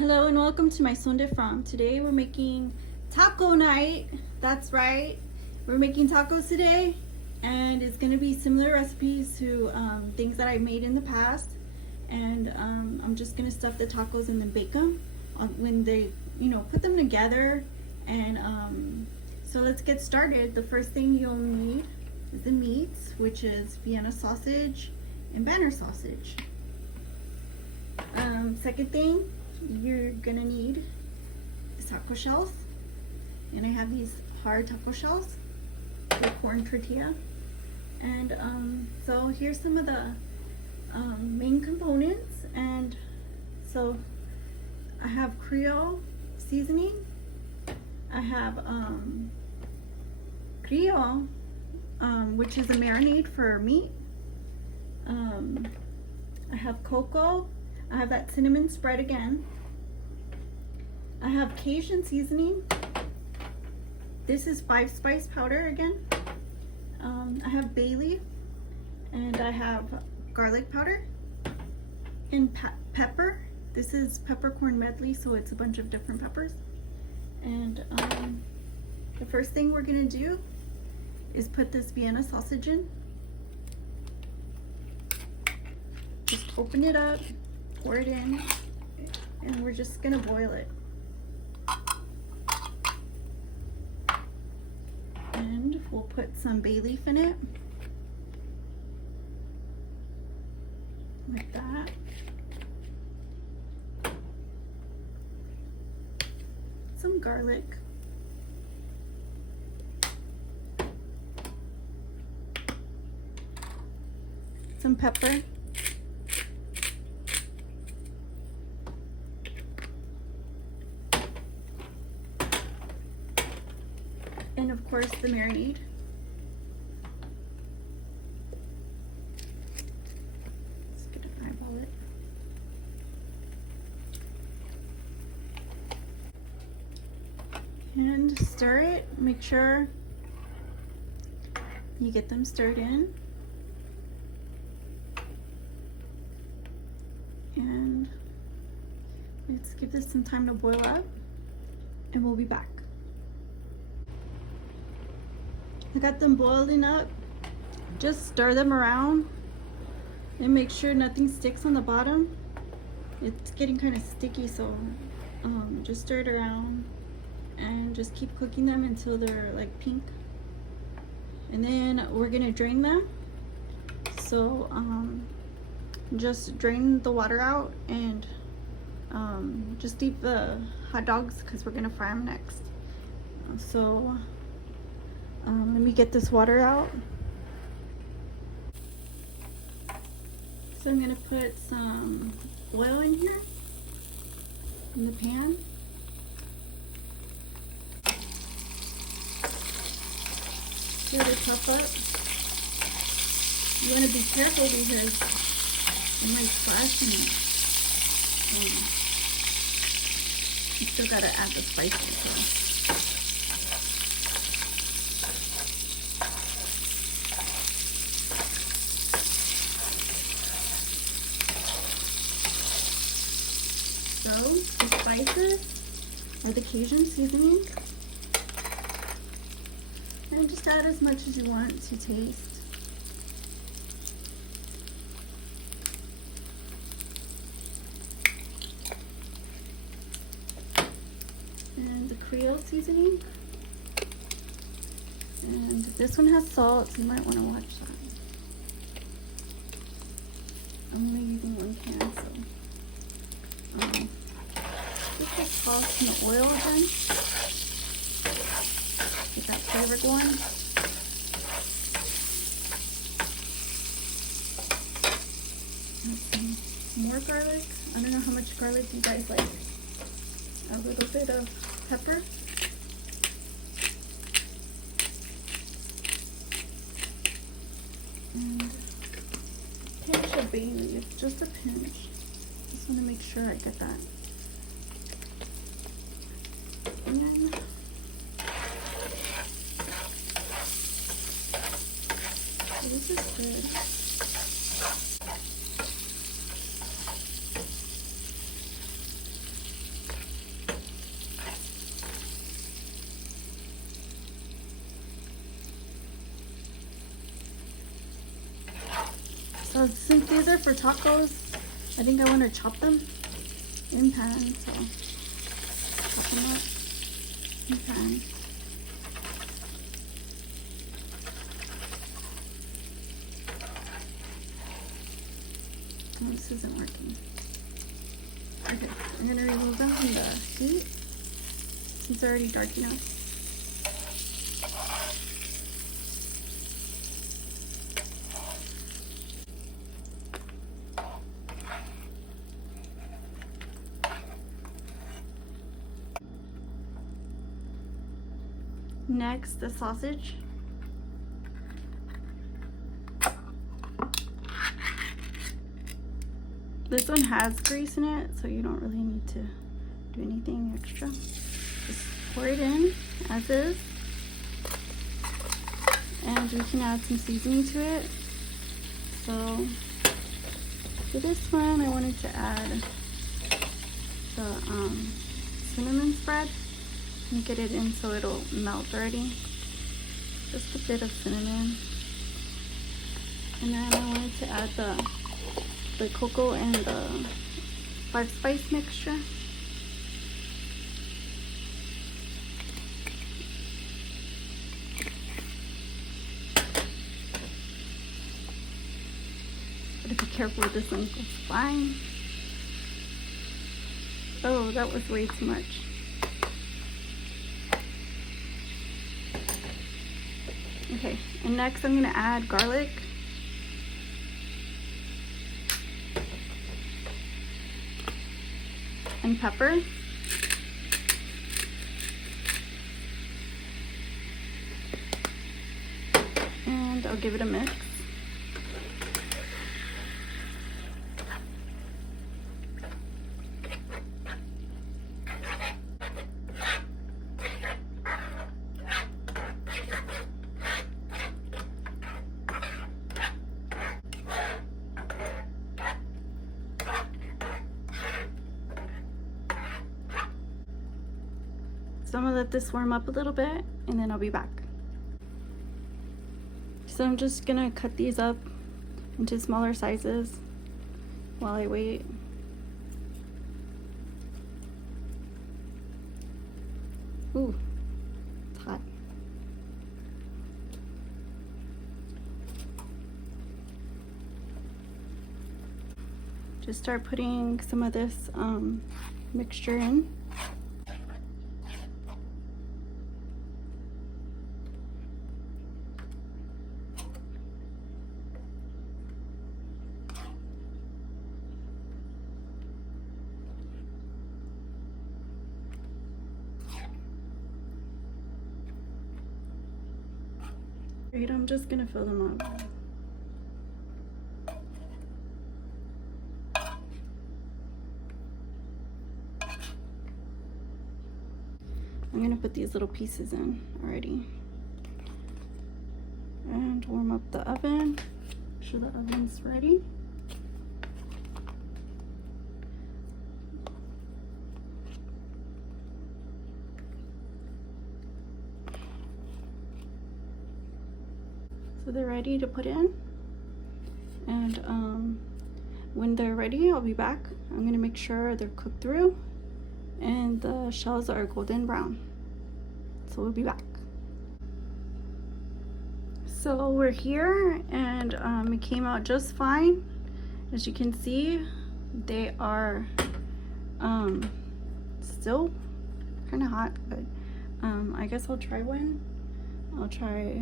Hello and welcome to my Son de From. Today we're making taco night. That's right. We're making tacos today, and it's going to be similar recipes to things that I made in the past. And I'm just going to stuff the tacos and then bake them when they, put them together. And so let's get started. The first thing you'll need is the meats, which is Vienna sausage and Banner sausage. Second thing you're gonna need is taco shells, and I have these hard taco shells for corn tortilla. And so here's some of the main components. And so I have Creole seasoning, I have Creole, which is a marinade for meat. I have cocoa. I have that cinnamon spread again. I have Cajun seasoning. This is 5-spice powder again. I have bay leaf, and I have garlic powder and pepper. This is peppercorn medley, so it's a bunch of different peppers. And the first thing we're gonna do is put this Vienna sausage in. Just open it up, pour it in, and we're just gonna boil it. And we'll put some bay leaf in it, like that. Some garlic. Some pepper. And of course the marinade. Let's get an eyeball it. And stir it. Make sure you get them stirred in. And let's give this some time to boil up, and we'll be back. I got them boiling up. Just stir them around and make sure nothing sticks on the bottom. It's getting kind of sticky, so just stir it around and just keep cooking them until they're like pink. And then we're gonna drain them. So just drain the water out, and just eat the hot dogs because we're gonna fry them next. Let me get this water out. So I'm gonna put some oil in here in the pan. Let it puff up. You want to be careful because it might splash in it. You still gotta add the spices. So the spices are the Cajun seasoning, and just add as much as you want to taste. And the Creole seasoning, and this one has salt, so you might want to watch that. I'm only using one can, so just get tossed in the oil again. Get that flavor going. And some more garlic. I don't know how much garlic you guys like. A little bit of pepper. And a pinch of bay leaf, just a pinch. Just want to make sure I get that. And then this is good. Since these are for tacos, I think I want to chop them in pan, so chop them up in pan. Oh, this isn't working. Okay, I'm gonna remove them from the heat since they're already dark enough. Next, the sausage. This one has grease in it, so you don't really need to do anything extra. Just pour it in as is. And we can add some seasoning to it. So for this one, I wanted to add the cinnamon spread and get it in so it'll melt already. Just a bit of cinnamon. And then I wanted to add the cocoa and the 5-spice mixture. Gotta be careful with this one, it goes flying. Oh, that was way too much. Okay, and next I'm gonna add garlic. And pepper. And I'll give it a mix. So I'm gonna let this warm up a little bit and then I'll be back. So I'm just gonna cut these up into smaller sizes while I wait. Ooh, it's hot. Just start putting some of this mixture in. Right, I'm just gonna fill them up. I'm gonna put these little pieces in already. And warm up the oven. Make sure the oven's ready. So they're ready to put in, and when they're ready, I'll be back. I'm gonna make sure they're cooked through and the shells are golden brown. So we'll be back. So we're here, and it came out just fine. As you can see, they are still kind of hot, but I guess I'll try one. I'll try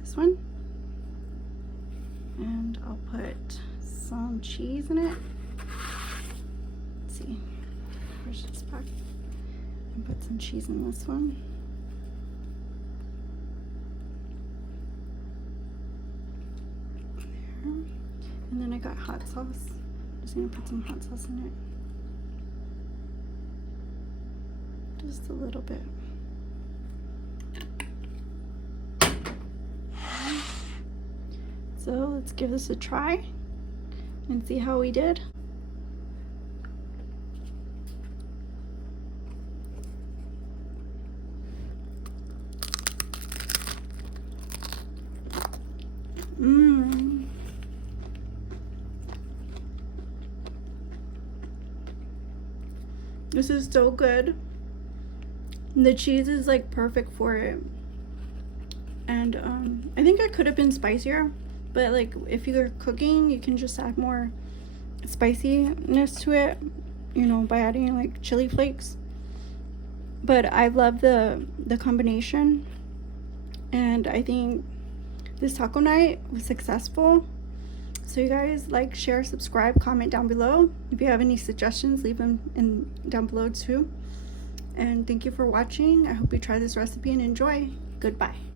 this one, and I'll put some cheese in it. Let's see, where's this pack? And put some cheese in this one. There. And then I got hot sauce. Just gonna put some hot sauce in it. Just a little bit. So let's give this a try and see how we did. This is so good. The cheese is like perfect for it. And I think it could have been spicier, but like if you're cooking, you can just add more spiciness to it, you know, by adding like chili flakes. But I love the combination, and I think this taco night was successful. So you guys like, share, subscribe, comment down below. If you have any suggestions, leave them down below too. And thank you for watching. I hope you try this recipe and enjoy. Goodbye.